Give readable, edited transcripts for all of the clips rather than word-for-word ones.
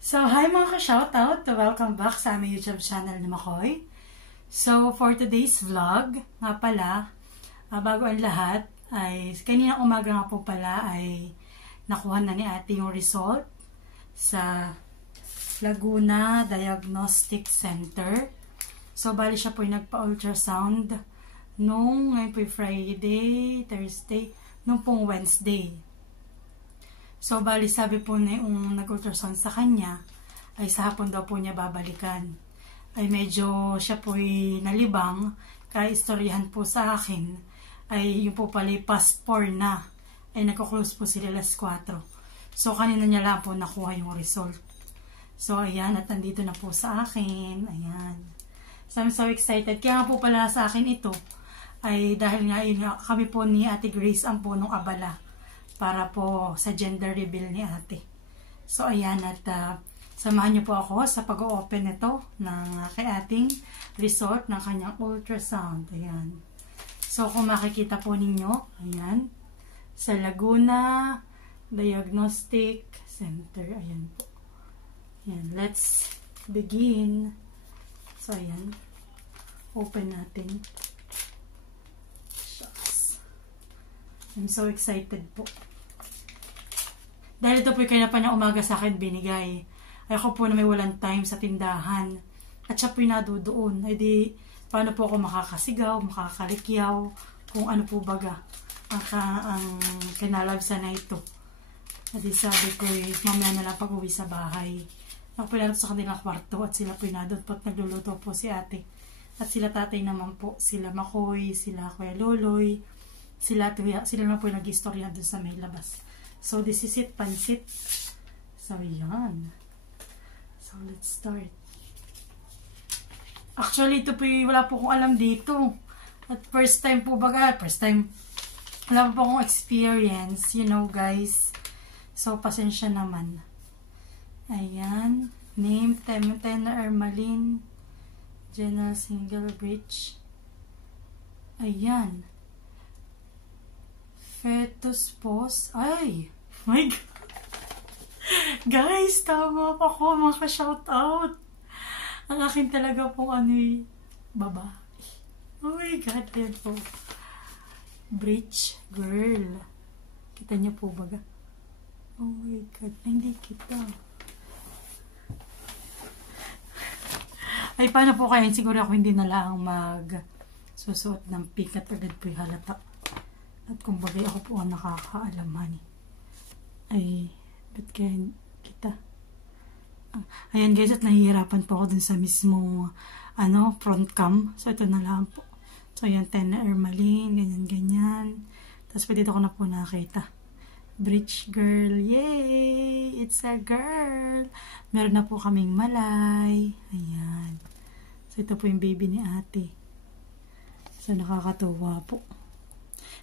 So, hi mga ka-shoutout! Welcome back sa aming YouTube channel ni Makoy. So, for today's vlog, nga pala, bago ang lahat, ay kanina umaga nga po pala ay nakuha na ni ate yung result sa Laguna Diagnostic Center. So, bali siya po yung nagpa-ultrasound nung ngayon po Friday, Thursday, nung pong Wednesday. So, bali sabi po na yung nag-ultrasound sa kanya, ay sa hapon daw po niya babalikan. Ay medyo siya po ay nalibang, kaya istoryahan po sa akin, ay yung po pala past 4 na, ay nagko-close po sila alas 4. So, kanina niya lang po nakuha yung result. So, ayan, at nandito na po sa akin, ayan. So, I'm so excited. Kaya nga po pala sa akin ito, ay dahil nga yun, kami po ni Ate Grace ang punong abala para po sa gender reveal ni ate. So, ayan, at samahan niyo po ako sa pag-open nito ng kay ating result ng kanyang ultrasound. Ayan. So, kung makikita po ninyo, ayan, sa Laguna Diagnostic Center. Ayan po. Ayan, let's begin. So, ayan. Open natin. I'm so excited po. Dahil ito po kaya pa niya umaga sa akin binigay. Ay ako po na may walang time sa tindahan. At siya po yung nadudoon. Ay di, paano po ako makakasigaw, makakalikyaw, kung ano po baga ang kinalabsa na ito. At di sabi ko mamaya na lang pag-uwi sa bahay. Ako po lang sa kanilang kwarto at sila po yung nadoon po at nagluluto po si ate. At sila tatay naman po, sila Makoy, sila Kuya Loloy, sila naman po yung nag-istorya doon sa may labas. So, this is it, pansit. So, yan. So, let's start. Actually, ito po wala po akong alam dito. At first time po baga, wala po akong experience, you know, guys. So, pasensya naman. Ayan. Name, Tenor Ermalin. General Single Bridge. Ayan. Fetus pose. Ay! My God! Guys, tama pa ako. Mga ka-shoutout. Ang akin talaga po babae. Oh my God. Ayan po. Bridge girl. Kita niyo po baga? Oh my God. Ay, hindi kita. Ay, paano po kaya? Siguro ako hindi na lang susuot ng pink at agad po yung halata. At kung bagay ako po ang nakakaalaman. Ay, ba't kaya kita? Ayan guys, at nahihirapan po ako dun sa mismong front cam. So, ito na lang po. So, ayan, Tenor Ermalin, ganyan-ganyan. Tapos, dito ko na po nakita. Bridge girl, yay! It's a girl! Meron na po kaming malay. Ayan. So, ito po yung baby ni ate. So, nakakatuwa po.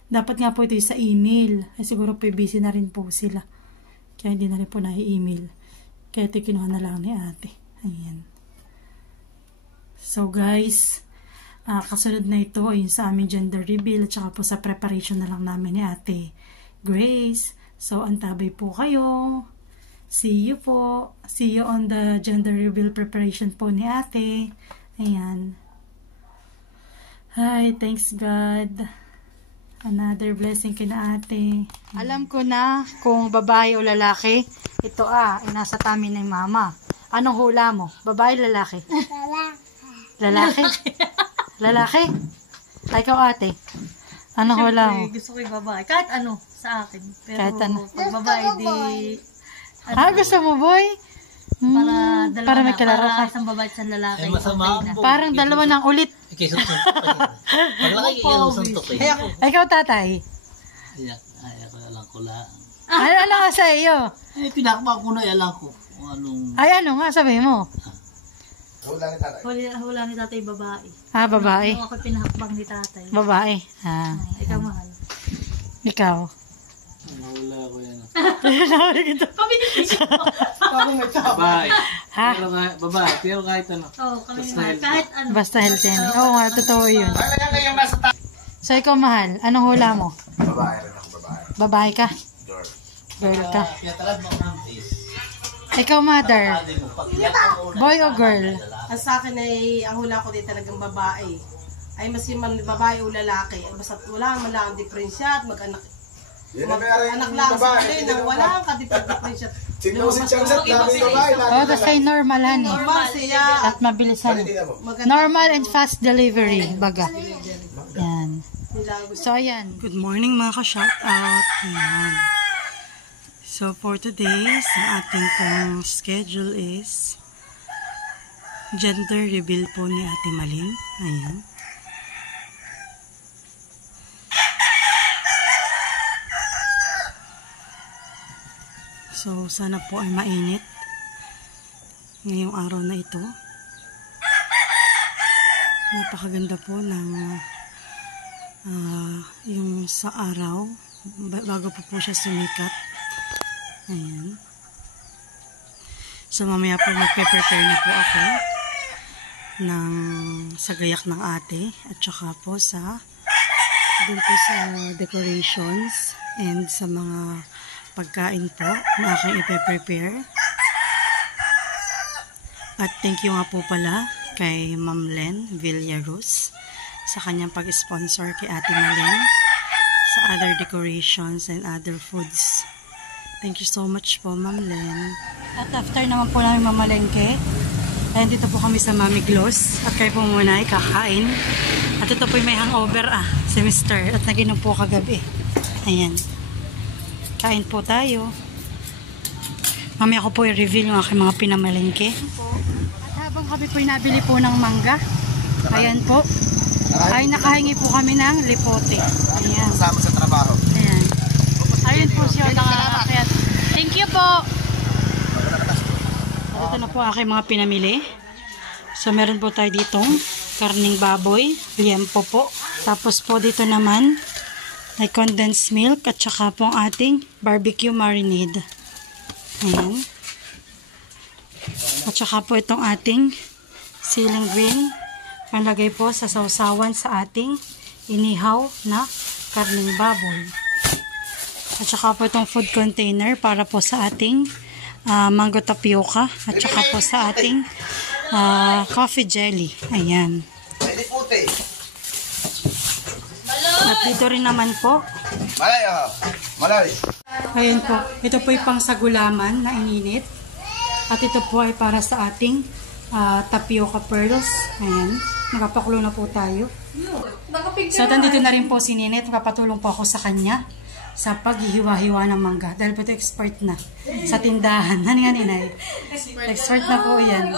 Dapat nga po ito sa email. Ay siguro po busy na rin po sila. Kaya hindi na rin po na-email. Kaya ito kinuha na lang ni ate. Ayan. So guys, kasunod na ito yung sa aming gender reveal at saka po sa preparation na lang namin ni ate Grace. So antabay po kayo. See you po. See you on the gender reveal preparation po ni ate. Ayan. Hi, thanks God. Another blessing kina ate. Alam ko na kung babae o lalaki. Ito nasa tummy ng mama. Anong hula mo? Babae o lalaki? Lalaki. Lalaki? Ay, ikaw ate. Anong hula mo? Gusto ko yung babae. Kahit ano sa akin. Pero kahit ano. Pag babae di... gusto mo boy? Para may kalaro ka. Para isang babae at isang lalaki. Ay, masama ang parang dalawa ng ulit. Paglaki kayo suntok eh. Ikaw tatay. Ay, ako alam ko lang. Ano nga sa iyo? Ay, pinakma ko na alam ko. Anong... Ay, ano nga sabi mo? Hula ni tatay babae. Babae. Ako pinahakbang ni tatay. Babae. Ikaw mahal. Ikaw. Wala ko yan. Babae. Ha? Babae. Pero kahit ano. Oo, kami mahal. Kahit ano. Basta healthy. Oo nga, totoo yun. So, ikaw mahal, anong hula mo? Babae rin ako, babae. Babae ka? Girl. Girl ka. Kaya talad mo ng is. Ikaw, mother. Boy o girl? Ang sa akin ay, ang hula ko din talagang babae. Ay mas yung babae o lalaki. Basta wala man lang ang diferensya at mag-anak. Anak lang sa kanila, wala ang ka-diferensya. Oh, that's ay normal, honey. Normal siya. At mabilisan. Normal and fast delivery, baga. Yan. So, ayan. Good morning mga ka-shoutout. Ayan. So, for today, ang ating pong schedule is gender reveal po ni Ate Malin. Ayan. So, sana po ay mainit ngayong araw na ito. Napakaganda po ng yung sa araw bago po siya sumikat. Ayan. So, mamaya po magpe-prepare na po ako ng sa gayak ng ate at saka po sa dun po sa decorations and sa mga pagkain po na aking ipe-prepare. At thank you nga po pala kay Ma'am Len Villaruz sa kanyang pag-sponsor kay Ate Malin sa other decorations and other foods. Thank you so much po, Ma'am Len. At after naman po namin mamalengke, ayan, dito po kami sa Mami Gloss at kayo po muna ay kakain. At ito po may hangover si Mr. At naginom po kagabi. Ayan. Kain po tayo. Mamaya ko po i-reveal yung aking mga pinamalengke. At habang kami po nabili po ng mangga, ayan po, ay nakahingi po kami ng lipote. Ayan. Kasama sa trabaho. Ayan. Ayun po siya nakakakayat. Thank you po. Ito na po aking mga pinamili. So meron po tayo ditong karning baboy, liempo po. Tapos po dito naman ay condensed milk at saka po ang ating barbecue marinade. Ayan. At saka po itong ating siling green. Panlagay po sa sausawan sa ating inihaw na karning baboy. At saka po itong food container para po sa ating mango tapioca. At saka po sa ating coffee jelly. Ayan. At dito rin naman po. Malay. Ayan po. Ito po yung pang sagulaman na ininit. At ito po ay para sa ating tapioca pearls. Ayan. Nakapakulo na po tayo. So, nandito na rin po si Ninit. Makapatulong po ako sa kanya sa paghihiwa-hiwa ng mangga. Dahil po ito expert na sa tindahan. Ano nga, Ninay? Expert na po yan.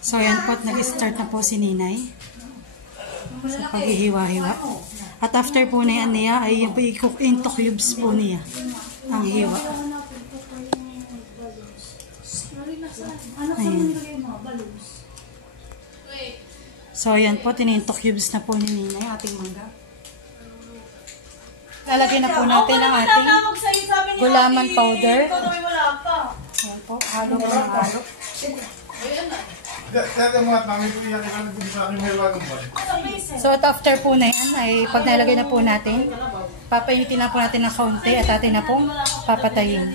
So, ayan po. Nag-start na po si Ninay sa paghihiwa-hiwa. At after po na yan niya, ay i-cook into cubes po niya ang hiwa. Ayan. So, ayan po. Tininto cubes na po ni Ninay ating mangga. Lalagyan na po natin ang ating gulaman powder. Ayan po. Halo po ng halo. So, at after po na yan, ay pag nalagay na po natin, papainitin na po natin ng kaunti at atin na pong papatayin.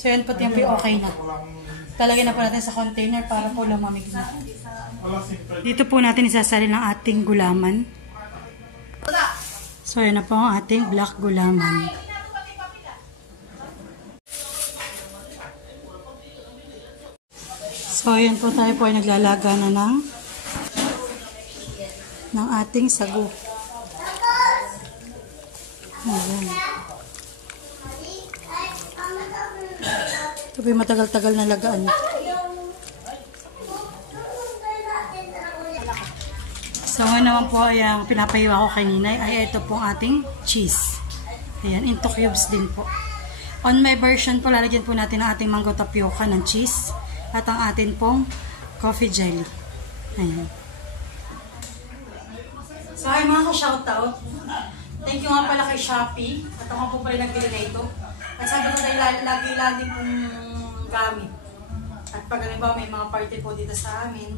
So, yan po yung okay na. Talagyan na po natin sa container para po lumamig na. Dito po natin isasalin ang ating gulaman. So, yan na po ang ating black gulaman. So, ayan po tayo po ay naglalaga na ng ating sago. Ayan. Ito po yung matagal-tagal na lagaan. So, ngayon naman po ay ang pinapahiwa ko kay Ninay ay ito po ang ating cheese. Ayan, into cubes din po. On my version po, lalagyan po natin ang ating mango tapioca ng cheese. At ang atin pong coffee jelly. Ayan. So, ay mga ka-shoutout. Thank you nga pala kay Shopee. At ako po pala nagbili na ito. At sabi ko tayo lagi pong gamit. At pag halimbawa may mga party po dito sa amin,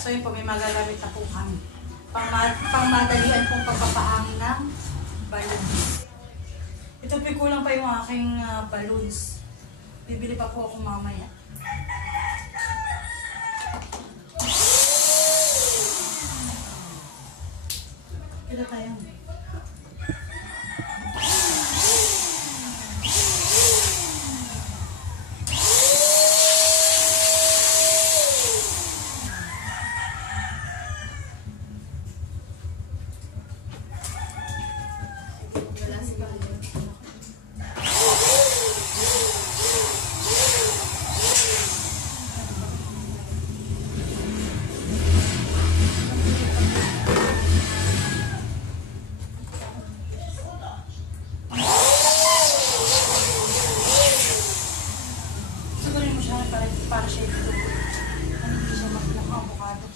so yun po may magagamit na po kami. Pangmadalian pong pagpapahangin ng balon. Ito po kulang pa yung aking balloons. Bibili pa po ako mamaya. Kila tayo. Sigurin mo siya para siya ito. Ano hindi siya avocado.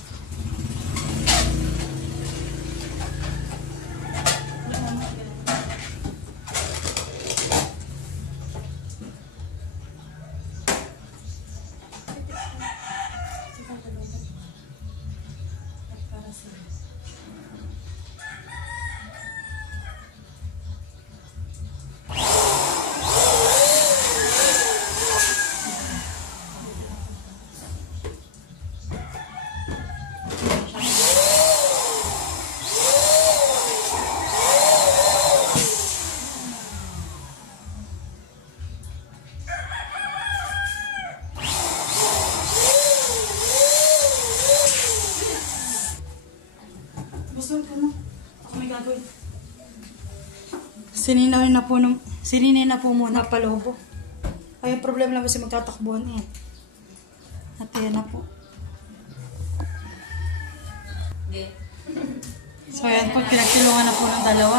Gusto ko na. Ako may gagawin. Sininahin na po muna palobo. Ay, yung problema lang kasi magtatakbuhan eh. At yan na po. So, ayan po, pinagtulungan na po ng dalawa.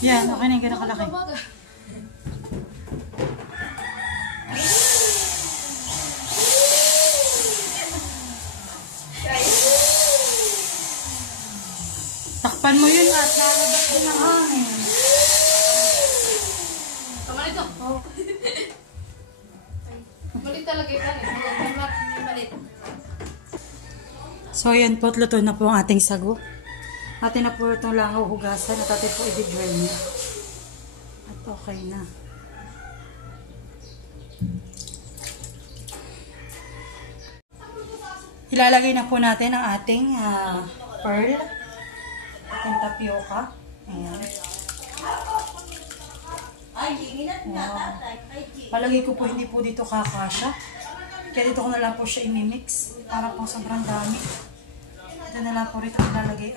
Yan, okay na yung kinakalaki. Takpan mo yun at lalabas ko ng hangin. Kaman ito. Oh. Malit talaga ito. Malit. So, yan po, luto na po ang ating sago. Atin na po itong langaw hugasan at atin po i-dry niya. At okay na. Ilalagay na po natin ang ating pearl. Ating tapioca. Ayan. Wow. Palagay ko po hindi po dito kakasya. Kaya dito ko na lang po siya imimix. Para po sobrang dami. Ito na lang po rito ilalagay.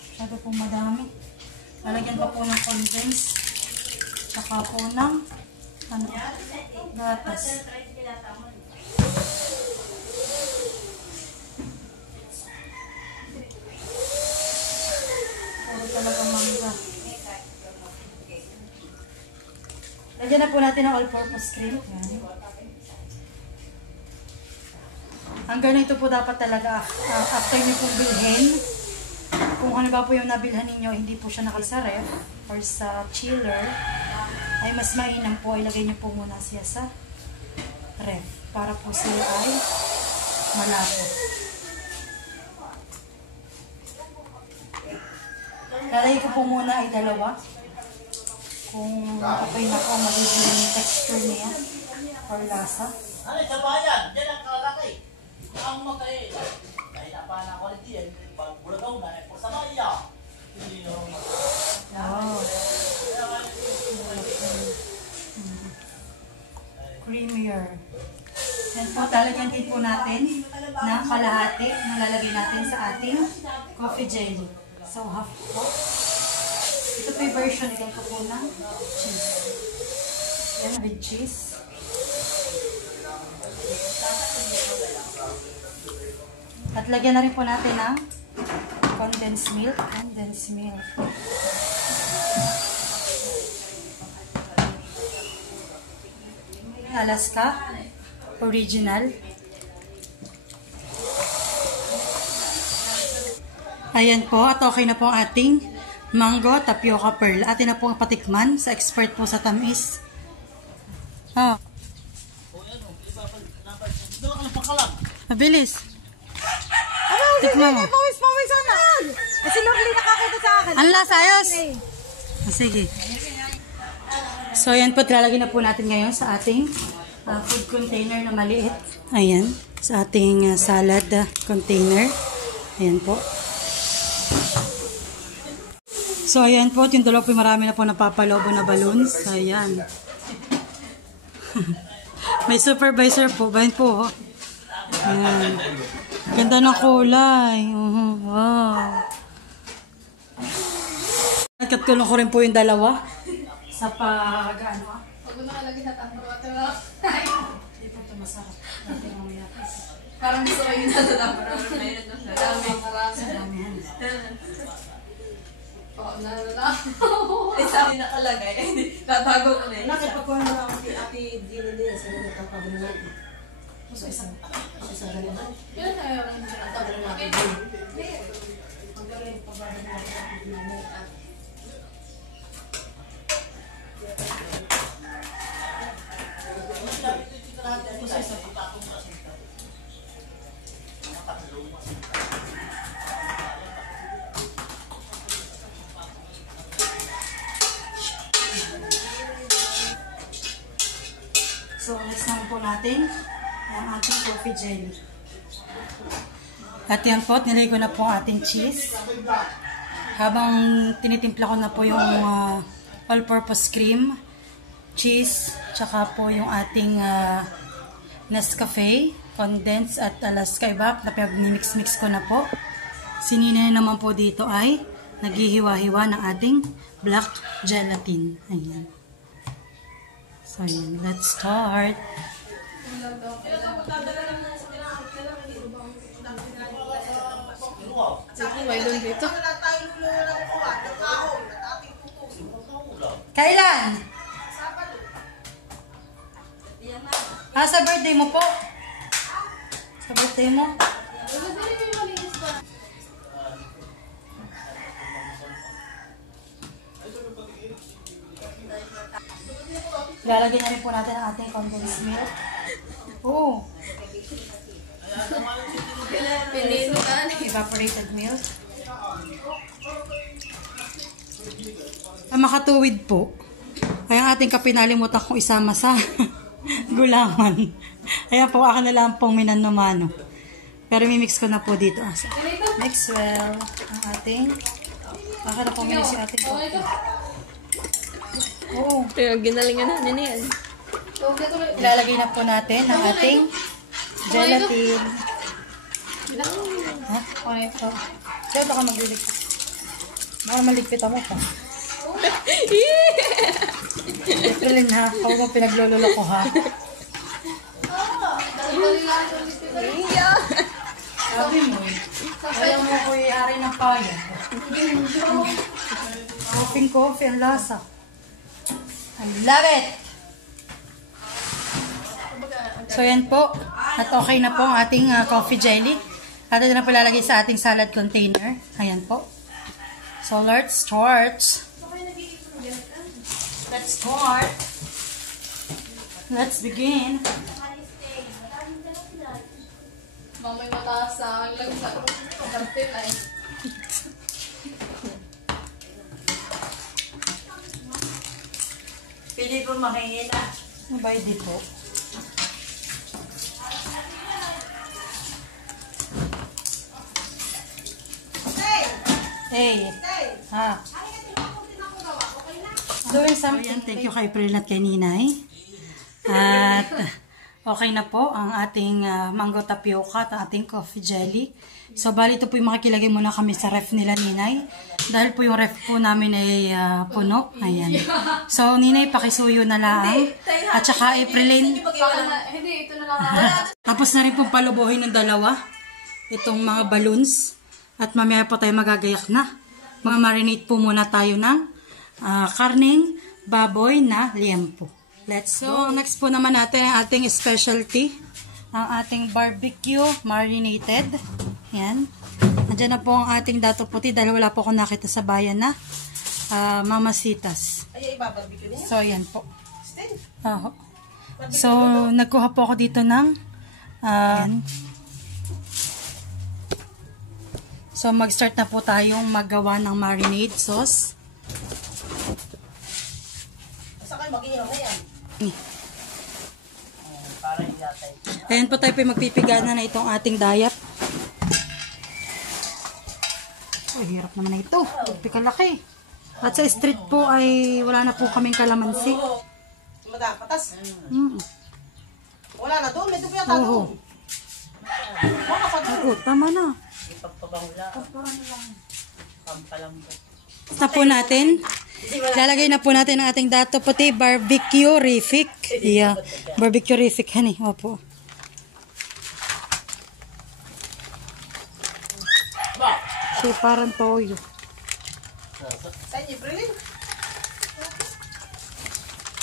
Masyado po madami. Lalagyan pa po ng condense. Saka po ng gatas. Talaga mangga. Lagyan na po natin ang all-purpose cream. Yan. Ang ganito po dapat talaga after nyo pong bilhin. Kung ano ba po yung nabilhan ninyo, hindi po siya nakal sa ref or sa chiller, ay mas mainam po, ilagay nyo po muna siya sa ref para po siya ay malapot. Lalagay ko po muna ay dalawa. Kung okay na po magiging yung texture niya or lasa. Ano sa bayan? Diyan ang kalaki. Ang matay. Dahil na pa na quality yan. Pag-bulagaw na po sa maya. Wow. Creamier. Yan po, talagyan din po natin ng kalahati na lalagay natin sa ating coffee jelly. So, half po. Ito po yung version. Lagyan ko po ng cheese. Yan, with cheese. At lagyan na rin po natin ng condensed milk. Condensed milk. Alaska Original. Ayan po, at okay na po ang ating mango tapioca pearl. Atin na po ang patikman sa expert po sa tamis. Oh. Mabilis. Aba, Tikman mo. Pawis na. Kasi Lovely nakakita sa akin. Ang lasa, ayos. Sige. So, ayan po, lalagyan na po natin ngayon sa ating food container na maliit. Ayan, sa ating salad container. Ayan po. So, ayan po, yung dalawa po, marami na po napapalobo na balloons. Ayan. May supervisor po. Bayan po. Ayan. Ganda ng kulay. Wow. Katulong ko rin po yung dalawa sa pag-ano. Pag mo nakalagay sa tampo, ito Hindi po ito masarap. Natin mamaya. parang gusto ko yung nasa tampo. Mayroon na marami. Marami yan. Oo, nalala. Isa din nakalagay. Tatago ko na yun. Nakipagkuhan na ako kay Ate Dina din sa mga kapag-ulan. Isang ganun. Yun na yun. So, next naman po natin ang ating coffee jelly. At yan po, nilagay ko na po ang ating cheese. Habang tinitimpla ko na po yung all-purpose cream, cheese, tsaka po yung ating Nescafe, condensed at Alaska Evap na pinag-mix-mix ko na po. Sinina naman po dito ay naghihiwa-hiwa ng ating black gelatin. Ayan. So, ayan. Let's start. May doon dito. Kailan? Sa birthday mo po? Sa birthday mo? Lalagyan na rin po natin ang ating condensed milk. Oh. Evaporated milk. Ang makatuwid po ay ang ating kape nalimutan kong isama sa gulaman. Ayan po, ako na lang pong minano-mano. Pero mimix ko na po dito. Mix well ang ating baka na po mix yung ating coffee. Oo. Pero ginalingan na nila yan. Ilalagay na po natin ang ating gelatin. Ha? Ano ito? Kaya baka maglilig. Baka maligpit ako pa. Ipilin ha. Ako mo pinaglululo ko ha. Sabi mo eh. Ayaw mo ko i-ari ng paya. Coffee, ang lasa. I love it! So yan po. At okay na po ang ating coffee jelly. At ito na po lalagay sa ating salad container. Ayan po. So let's start. Let's begin. Mamay mataas sa lang sa kartel ay. Pili po makingita. Mabay di po. Hey. Ha. Doing something. Thank you kay April at kay Ninay. At okay na po ang ating mango tapioca at ating coffee jelly. So, bali ito po yung makikilagay muna kami sa ref nila, Ninay. Dahil po yung ref po namin ay puno. Ayan. So, Ninay, pakisuyo na lang. At saka Aprilin. Hindi, ito na lang. Tapos na rin po palubuhin ng dalawa. Itong mga balloons. At mamaya po tayo magagayak na. Mga marinate po muna tayo ng karning baboy na liempo. Let's go. So, next po naman natin ang ating specialty. Ang ating barbecue marinated. Yan. Nandiyan na po ang ating dato puti dahil wala po akong nakita sa bayan na mamasitas. Ay, ibabarbecue niya? So, yan po. So, nagkuha po ako dito ng So, mag-start na po tayong maggawa ng marinade sauce. Saan kayo mag-ihaw na yan? Para ilatay. Ayan po tayo po magpipigana na itong ating dayap. Oh, hirap naman na ito. Pikalaki. At sa street po ay wala na po kaming kalamansi. Madam, patas. Mm. Wala na doon. May dupi yata Oo. doon. Baka pa doon. Oo, tama na. Ipagpabahula. Pampalambot. Na po natin. Lalagay na po natin ang ating dato puti barbecue-rific. Yeah. Barbecue-rific. Hani. Opo. So, parang toyo. Sa inyo, Brilin.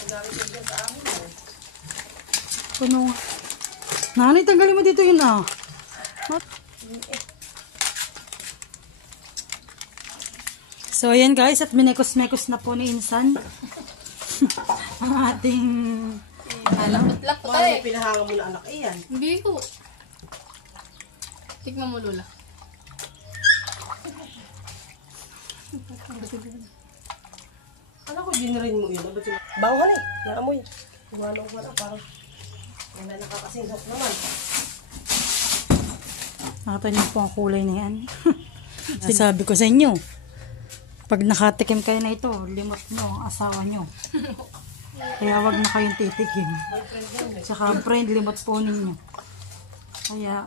Nagari ko dyan sa amin. Puno. Nanay, tanggalin mo dito yun ah. What? So, ayan guys, at minekos-mekos na po ni Insan. Ang ating, Lak po Baka tayo. may pinahanga mo na anak iyan. Hindi ko. Tignan mo, Lola. Alam ko, ginarin mo yun. Bawahan eh. Naamoy. Wala parang. Wala nakakasingkap naman. nakita niyo po ang kulay na yan. Sinasabi ko sa inyo, pag nakatikim kayo na ito, limot nyo ang asawa nyo. Kaya wag na kayong titikim. Tsaka friend, limot po ninyo. Kaya,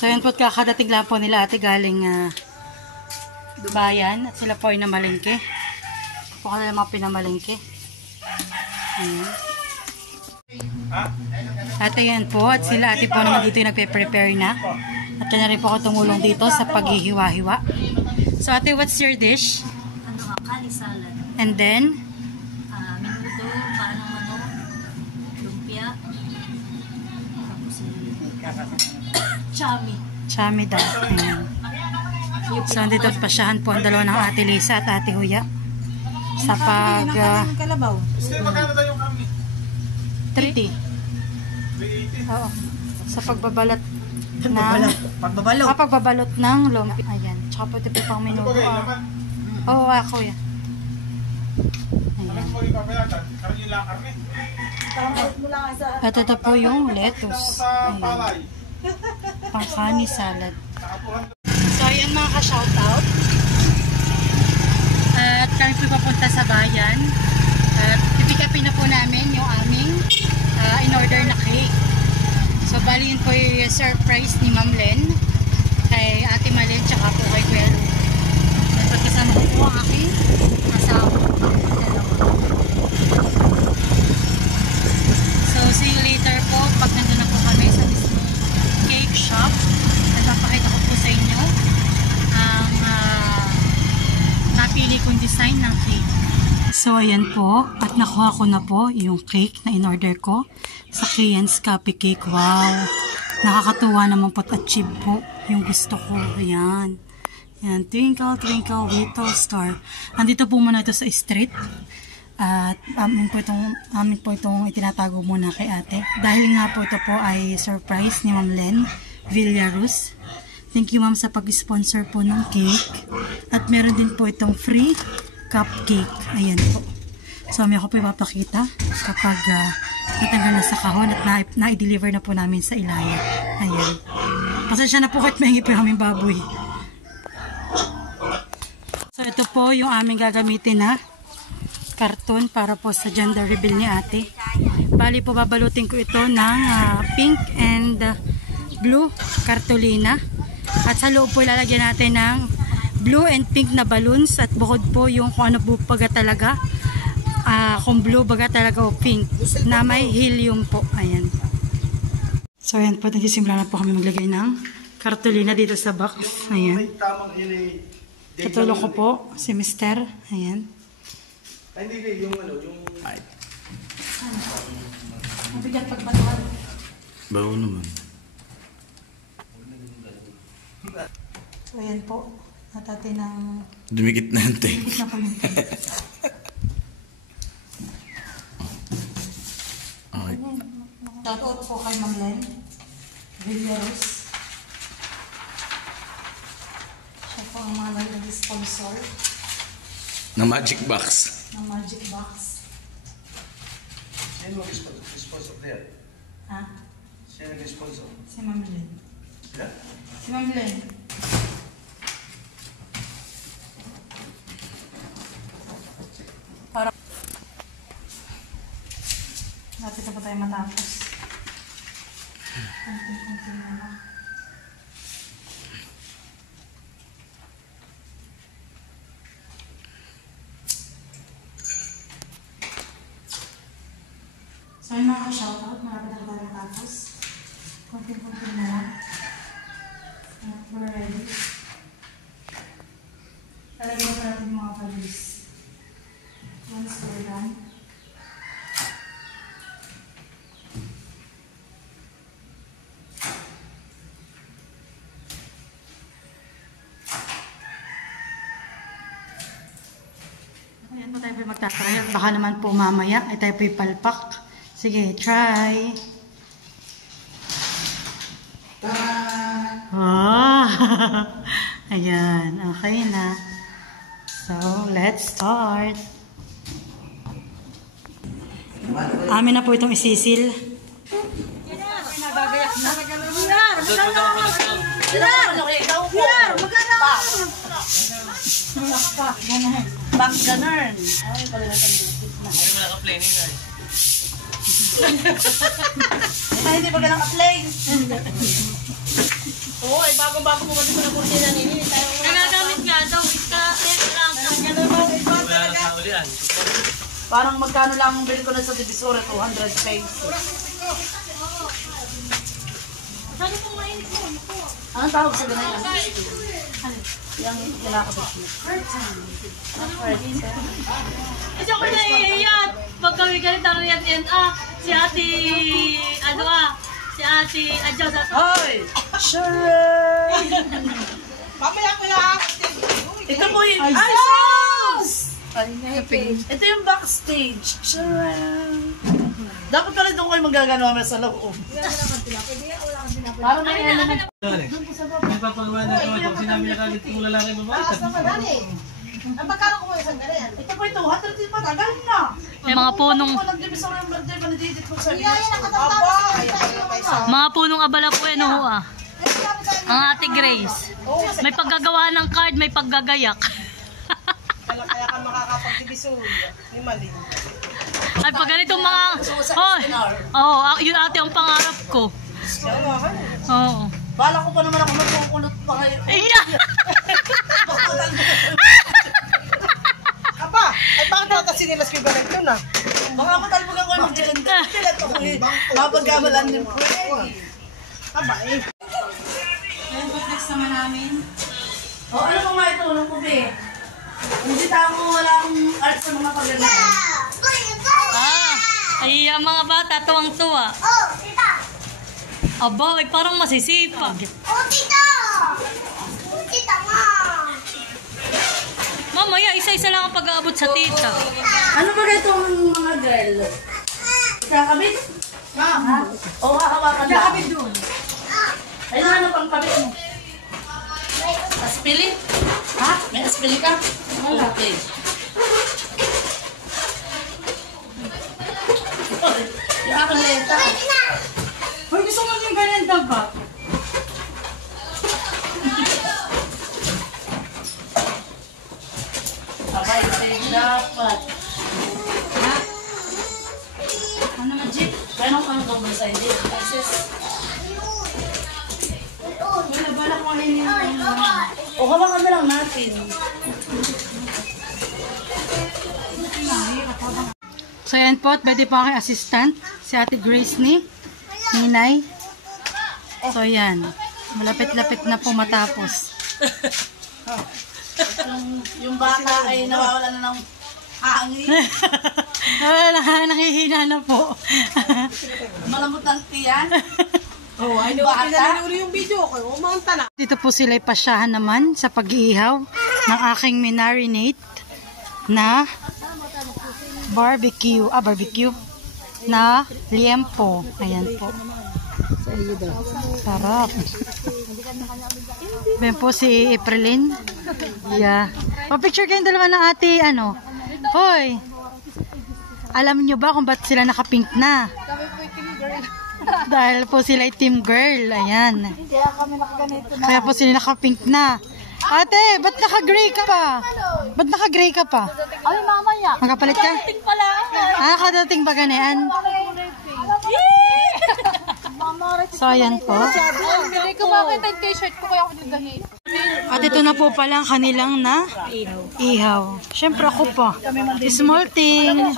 so yun po, kakadating lang po nila ate galing bayan at sila po ay namalengke. Po kanila mga pinamalengke. Ayan. At ayan po, at sila ate po naman dito yung nagpe-prepare na. At yan na rin po ako tumulong dito sa paghihiwa-hiwa. So ate, what's your dish? Kani salad. And then, Menudo, paano manok, lumpia, tapos chami. chami daw. Ayan. So andito pasyahan po ang dalawa ng ate Lisa at ate Huya. Sa pag... Kalabaw. 30. Oo. Sa pagbabalat ng... Pagbabalok. pagbabalot ng lumpia. Ayan. Tsaka po ito pang menudo. Oo, ako yan. Ayan. At ito po yung lettuce. Ayan. Pang-kani salad. So, ayan mga ka-shoutout. At kami po papunta sa bayan. At pipick-upin na po namin yung aming in-order na cake. So, bali yun po yung surprise ni Ma'am Len kay Ate Malen tsaka po kay Kuya Lu. At pagkasama ko po ang aking asawa. So, see you later po pag nandun na po kami sa cake shop. At papakita ko po sa inyo ang napili kong design ng cake. So, ayan po. At nakuha ko na po yung cake na in-order ko sa Kian's Coffee Cake. Wow! Nakakatuwa naman po at achieve po yung gusto ko. Ayan. Ayan. Twinkle, twinkle, little star. Andito po muna ito sa street. At amin po itong itinatago muna kay ate. Dahil nga po ito po ay surprise ni Ma'am Len Villarus. Thank you ma'am sa pag-sponsor po ng cake. At meron din po itong free cupcake. Ayan po. So may ako po ipapakita kapag natanggal na sa kahon at na-deliver na po namin sa Ilaya. Ayan. Pasensya na po kahit mahingi po yung aming baboy. So ito po yung aming gagamitin na karton para po sa gender reveal ni ate. Bali po babalutin ko ito ng pink and blue cartolina. At sa loob po ilalagyan natin ng blue and pink na balloons at bukod po yung kung ano po baga talaga. Kung blue baga talaga o pink na may helium po. Ayan. So ayan po, nagsisimula na po kami maglagay ng kartolina dito sa box. Ayan. Katulong ko po si Mr. Ayan. Hindi, yung ano, yung... Mabigat pagbatuan. Bago naman. So ayan po. Natate ng... Dumikit na yun, te. Dumikit na po yun. Okay. Shoutout po kay Ma'am Len Villaros. Siya po ang mga nag-sponsor Na magic box. ng Magic Box. Sino nag-sponsor there? Ha? Sino nag-sponsor? Si Ma'am Len. Sila? Si Ma'am Len. Para natin na pa tayo matapos. Kunting-kunting na lang. So yung mga ka-shoutout, marami na tayo matapos. Kunting-kunting na lang. We're ready. Talagyan na pa natin yung mga palis. Once we're done. Ayan po tayo po magtatry. At baka naman po mamaya ay tayo po ipalpak. Sige, try. Oh! Ayan, okay na. So, let's start. Amin na po itong isisil. Back ganun. Ay, hindi ba ganang ka-play? Oo, ay bago-bago mo kasi na kursi na nini. Nagagamit nga daw. Parang magkano lang ang bili ko na sa Divisora, 200 pesos. Sabi ko ngayon po. Anong tawag sa ganyan? Yung kinakabit mo. Kasi ako naiiyak. Pag kami galit ang riyan si ate, si ate, adyaw sa... Hoy! Sure! Mamaya ko yung ito po yung... Ay, sus! Ito yung backstage. Sure! Dapat pala doon kayo magagano sa loob. Parang may element. May papagawa na ito. Kasi namin nakalit yung lalaki babae. Ang magkano ko isang ganyan? Ito po ito, 100 din matagal na. May mga punong, Nag-divisor yung birthday, manididit po sa mga punong abala po yan, ho ah. Ang ate Grace. May paggagawa ng card, may paggagayak. Kaya ka makakapag-divisor. May mali. Ay, pag ganitong mga... Oh, yun ate ang pangarap ko. Oo. Bala ko pa naman ako magkukulot pa ngayon. Iya! Aba, ay bakit natin sinilas ko yung galit yun ah? Mga matalbog ako yung magdilanda. Pilat ako eh. Mapagkamalan yung pwede. Aba eh. Ayan po, next naman namin. O ano mo nga ito, ano ko be? Hindi tamo wala akong art sa mga pagganaan. Ay, ang mga bata, tuwang-tuwa. Oh, tita! Aba, ay parang masisipag. Oh, tita! Oh, tita nga! Mamaya, isa-isa lang ang pag-aabot sa tita. Ano ba itong mga girl? Kakabit? O hahawakan na. Kakabit doon. Ay na, ano pang kabit mo? Aspili? Ha? May aspili ka? Okay. Yung aking lenta. Hoy, gusto mo yung ganyan dapat? Abay, sa'yo dapat. Ha? Ano na, Jeep? Kaya nung kang double sided. Access. Wala, bala ko ngayon yung... O hawakan na lang natin. So yan po, at pwede po aking assistant, si Ate Grace ni Ninay. So yan, malapit-lapit na po matapos. Yung bata ay nawawala na ng hangin. Nakihina na po. Malambot ng tiyan. Oh, ay no, pinanuri yung video ko. Umanta na. Dito po sila pasyahan naman sa pag-iihaw ng aking minarinate na barbecue na liempo. Ayan po. Sarap. Ben po si Aprilin. Yeah. Pa-picture kayong dalawa ng ate, ano? Hoy! Alam nyo ba kung ba't sila naka-pink na? Dahil po sila ay team girl. Ayan. Kaya po sila naka-pink na. Ate, ba't naka-gray ka pa? Ba't naka-gray ka pa? Ay, mamaya. Magkapalit ka? Ting pala. Kadating ba ganyan? So, ayan po. Hindi ko makita yung t-shirt ko kaya ako nagdahil. At ito na po pala ang kanilang na ihaw. Siyempre ako pa. Small thing.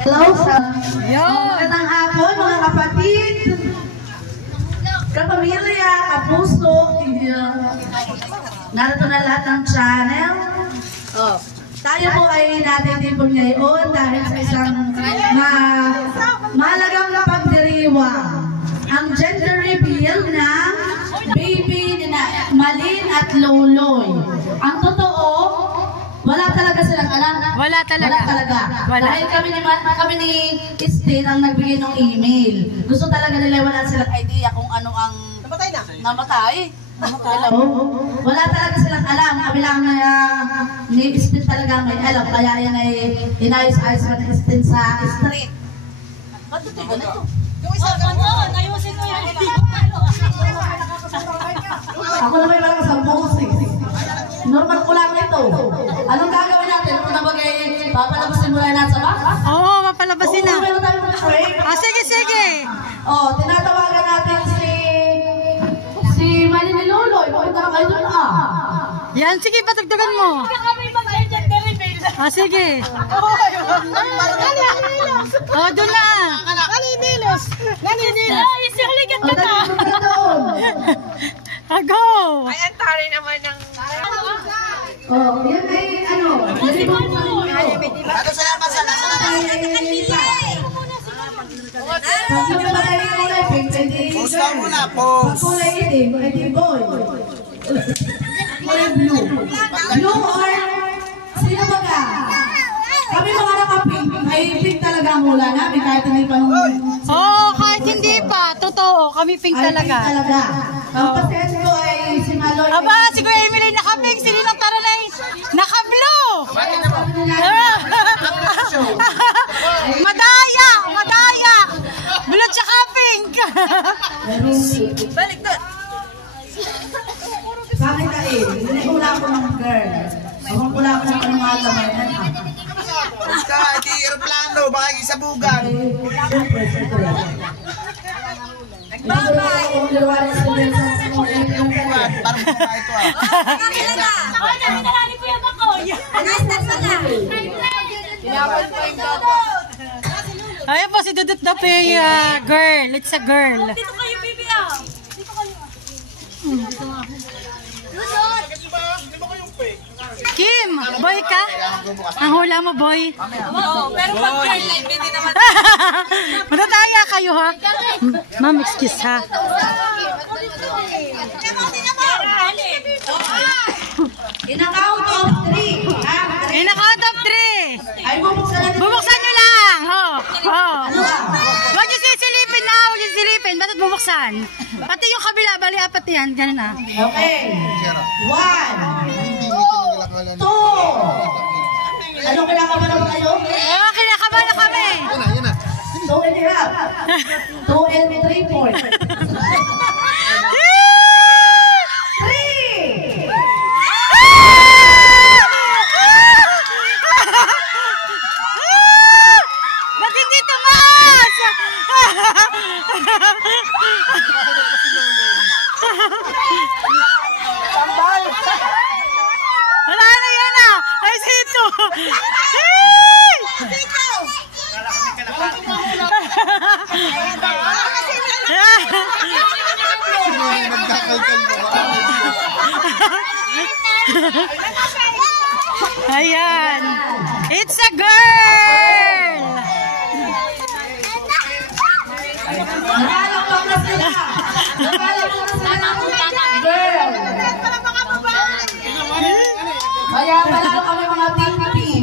Hello, magandang hapon mga kapatid, kapamilya, kapuso, narito na lahat ng channel. Tayo po ay natin po ngayon dahil sa isang mahalagang pagdiriwang, ang gender reveal ng baby ni Malin at Loloy. Ang totoo, wala talaga silang alam. Wala talaga. Dahil kami ni Christine ang nagbigay ng email. Gusto talaga nila, wala silang idea kung ano ang namatay. Wala talaga silang alam. Kami lang ni Christine talaga may alam. Kaya yan ay inayos-ayos ka ni Christine sa street. Ba't ito ganito? Ayusin ko yan. Ako na may malakas ang boses. Normal ko lang ito. Anong gagawin natin? Kung nabagay, papalabasin mo na natin sa baka? Oo, mapalabasin na. Meron tayo ng break. Sige. Tinatawagan natin si Malin ni Loloy. Pupunta ka kayo doon Yan, sige, patagdagan mo. Kami mag-agent na reveal. Sige. Doon na. Naninilos. Ay, siligat ka na. Go. Ay, ang tari naman ng... Yan ay ano? Post lang muna, post. Kulay itim, itim boy. Kulay blue. Blue or sino ba ka? Kami mga naka-pink. Ay, pink talaga ang hula namin kahit hindi pa nung... Kahit hindi pa. Totoo, kami pink talaga. Pink talaga. Ang pasen ko ay si Maloy. Aba, si Kuya Emily naka-pink. Si Ninong Taranay naka-blue. Madaya. Blue tsaka pink. Balik doon. Bakit ka eh? Hula ko ng girl. Hula ko ng mga laman. Basta, di aeroplano, baka isabugan. Nagbabay! Parang muna ito ah. Ay, naminalali po yan ako. Ayan po si Dudut Dape, girl. It's a girl. Dito kayo, baby ah. Dito kayo. Kim, boy ka? Ang hula mo, boy. Pero pag girl life, hindi naman. Matataya kayo, ha? Ma'am, excuse, ha? In a count of 3. In a count of 3. Ay, Bubuksan nyo lang. Huwag nyo sisilipin na. Huwag nyo sisilipin. Ba't bubuksan? Pati yung kabila. Bali, apat yan. Ganun na. Okay. 1, 2. Ano, kinakabahan ba kayo? Kinakabahan na kami. 2 and a half. 2 and 3 points. 3. Ba't hindi tumaas? Wala na yan ah! Ay, sito! Ayan! It's a girl! Nakalakpak na sila. Nakalakpak na sila. Girl. Kaya malalo kami mga team.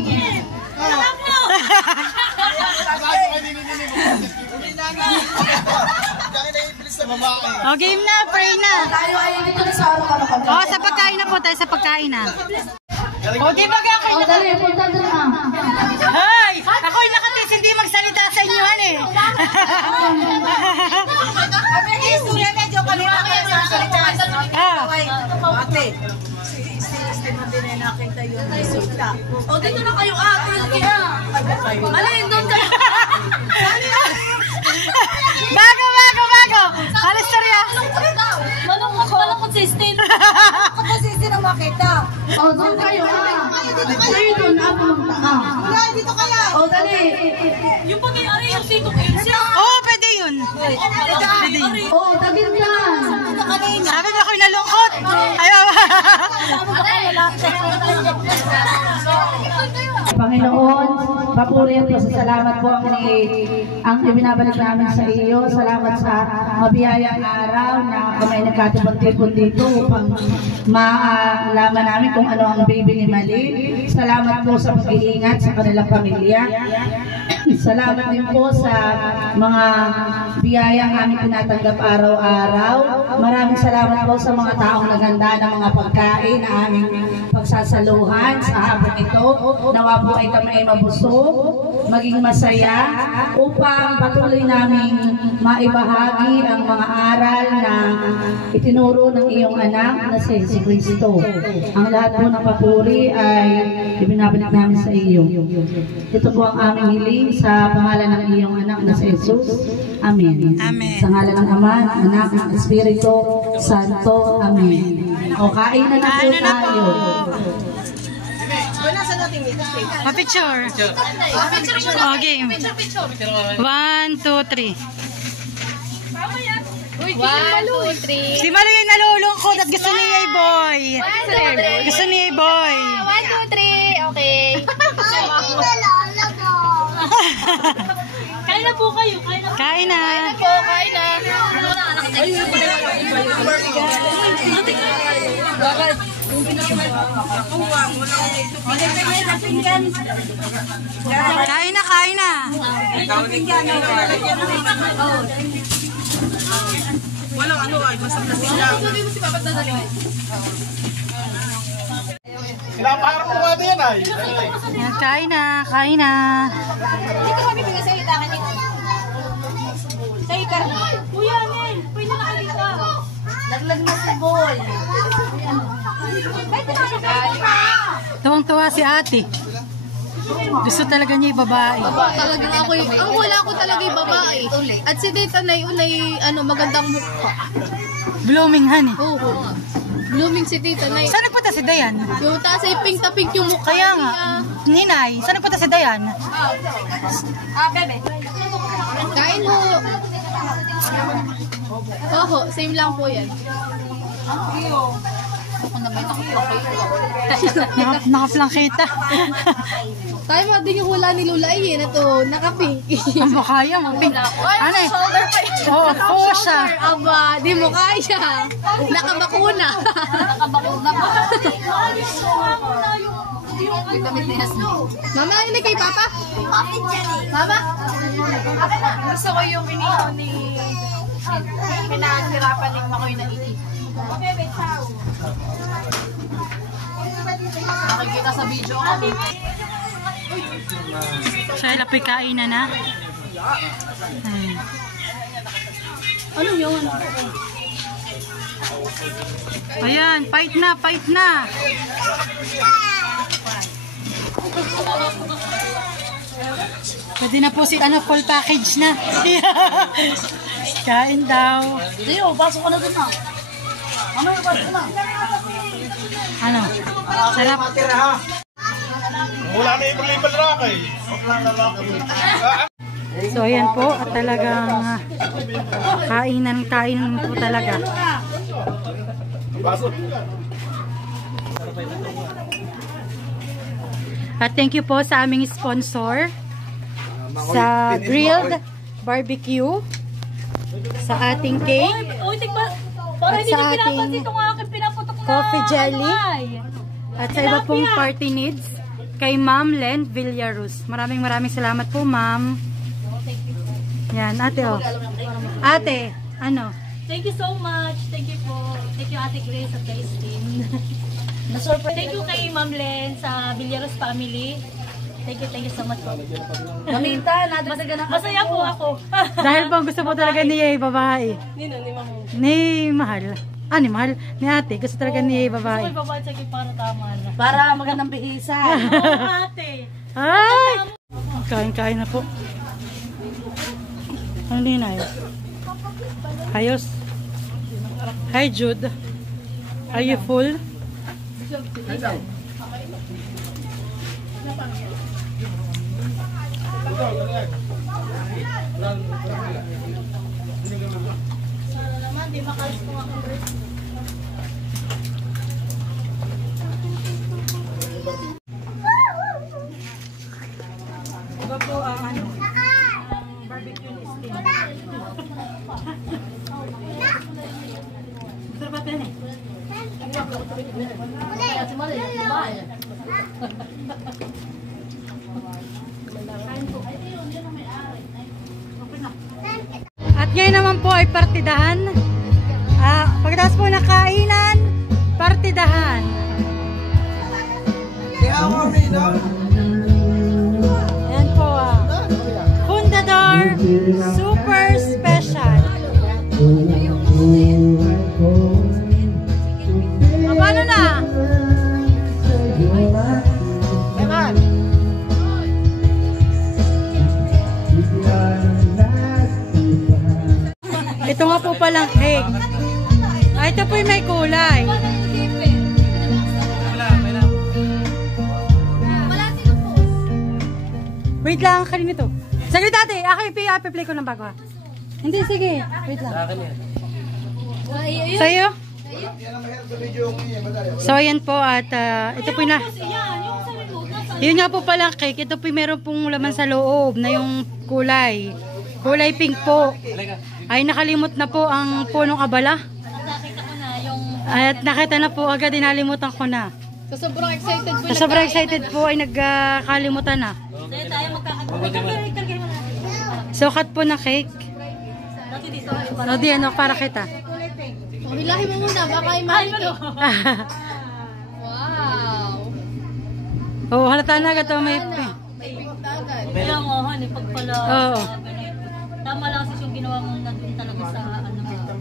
Game na, pray na. Tayo ay dito na sa araw. Sa pagkain na po tayo, sa pagkain na. Okay ba kayo? O, dali, punta doon na. Hoy! Ako'y nakatis, hindi magsalita sa inyo, eh. Kami ang istorya medyo kami kaya sa salita. Ate, si Mati na nakita yung resulta. O, dito na kayo ate. Malin, doon kayo. Bago! Alis na rin. Walang consistent. Consistent ang makita. O, doon kayo. Kayo doon, ako magtaka. Wala, dito kaya. O, dali. Yung pag-iari yung sitong Asia. Oo, pwede yun. O, dagil lang. Sabi mo ako'y nalungkot. Ayaw. Panginoon, papuri at pasasalamat po ang ibinabalik namin sa iyo. Salamat sa mabiyayang araw na kami nagkatipon-tipon dito upang malaman namin kung ano ang baby ni Mali. Salamat po sa pag-iingat sa kanilang pamilya. Salamat din po sa mga biyayang aming tinatanggap araw-araw. Maraming salamat po sa mga taong naghanda ng mga pagkain na aming pagsasaluhan sa hapon ito. Nawa po ay kami ay mabusog, maging masaya, upang patuloy naming maibahagi ang mga aral na itinuro ng iyong anak na si Kristo. Ang lahat po ng papuri ay ibinabalik namin sa iyo. Ito po ang aming hiling sa pangalan ng iyong anak na si Jesus. Amen. Amen. Sa ngalan ng Ama, Anak, ng Espiritu Santo. Amen. O, kain na po tayo. nasa natin dito? Pa-picture. Oh, game. 1, 2, 3. 1, 2, 3. Si Malo yung nalulungkot at gusto niya yung boy. Gusto niya yung boy. 1, 2, 3. Okay. Kain na po kayo. Kain na. Kain na. Kain na, kain na. Walang ano ay, basta plastic lang. Pinapaharap mo ba yan ay? Kain na, kain na. Kuya, Nel. Pwede na kayo dito. Laglag na si boy. Tuwang-tuwa si ate. Gusto talaga niya yung babae. Talagang ako yung, ang wala ko talaga yung babae. At si Date Anay, ano, magandang mukha. Blooming han eh. Oo. Blooming si Tita Nay. Saan nagpunta si Dayan? Yung taas ay pink na pink yung mukha Kaya nga. Ninay, saan nagpunta si Dayan? Bebe. Kain mo. Oo, same lang po yan. Nakaplangkita. Tayo mga din yung hula ni Lula eh. Ito, naka-pink. Ang kaya mo, pink. Ano eh? Oo, siya. Aba, di mo kaya. Nakabakuna. Nakabakuna pa. Mama, ini kay Papa? Mama? Gusto ko yung minito ni pinahirapan ni Makoy na iti. Nakikita sa video ako. Siya lapi kain na. Ano yun? Ayan, fight na. Pwede na po si full package na. Kain daw. Dio, pasok ka na dun na. Mamaya, pasok na. Ano? Sarap. Wala na yung liban rakay. So ayan po, at talagang kainan po talaga. At thank you po sa aming sponsor sa grilled barbecue, sa ating cake, Uy, tigba. Para At hindi sa na ating pinapansin itong aking pinaputok na coffee jelly. Ay. at sa iba pong party needs kay Ma'am Len Villaruz. Maraming salamat po, Ma'am. Yan, ate oh. Ate, ano? Thank you so much. Thank you po. Thank you Ate Grace at kay Steam. Thank you kay Ma'am Len sa Villaruz family. Thank you so much po. Kamita, nadagdagan ako. Masaya po ako. Dahil po gusto po talaga niya yung babae. Ni Mahal. Ni Mahal. Ni ate. Gusto talaga niya yung babae. Gusto ko babae sa para tama na. Para magandang bihisan. Oo, ate. Ay! Kain-kain na po. Ano nina yun? Ayos. Hi Jude. Are you full? Iba po ang barbecue ni Steam. Sarap ba yan eh? At ngayon naman po ay partidahan. Pagkatapos po na kainan, partidahan. Ayan po Fundador Super Special. Paano na? Ito nga po palang egg. Ito po yung may kulay. Wait lang, kanina to. Saglit ate, ako i-play ko ng bago ha. Hindi, sige. Wait lang. Sa'yo? So, ayan po at ito po na. Yun nga po palang cake. Ito po meron pong laman sa loob na yung kulay. Kulay pink po. Ay nakalimot na po ang punong abala. At nakita na po agad, dinalimutan ko na. So, sobrang excited po. Sobrang excited po ay nagkalimutan na. So, cut po na cake. O, di ano, para kita. Oh, hilahin mo muna, baka i-mahal ko. Wow. Oo, halata na agad ito. May... Kaya nga, honey, pag pala... Oo. Tama lang kasi yung ginawa mong nandun talaga sa ano.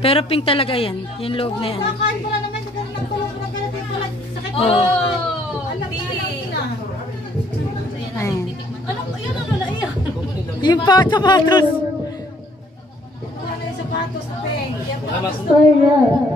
Pero pink talaga yan. Yung loob na yan. Oh! Pink! Ayan. Ano? Ayan, ano na iyan? Yung sapatos. Tama.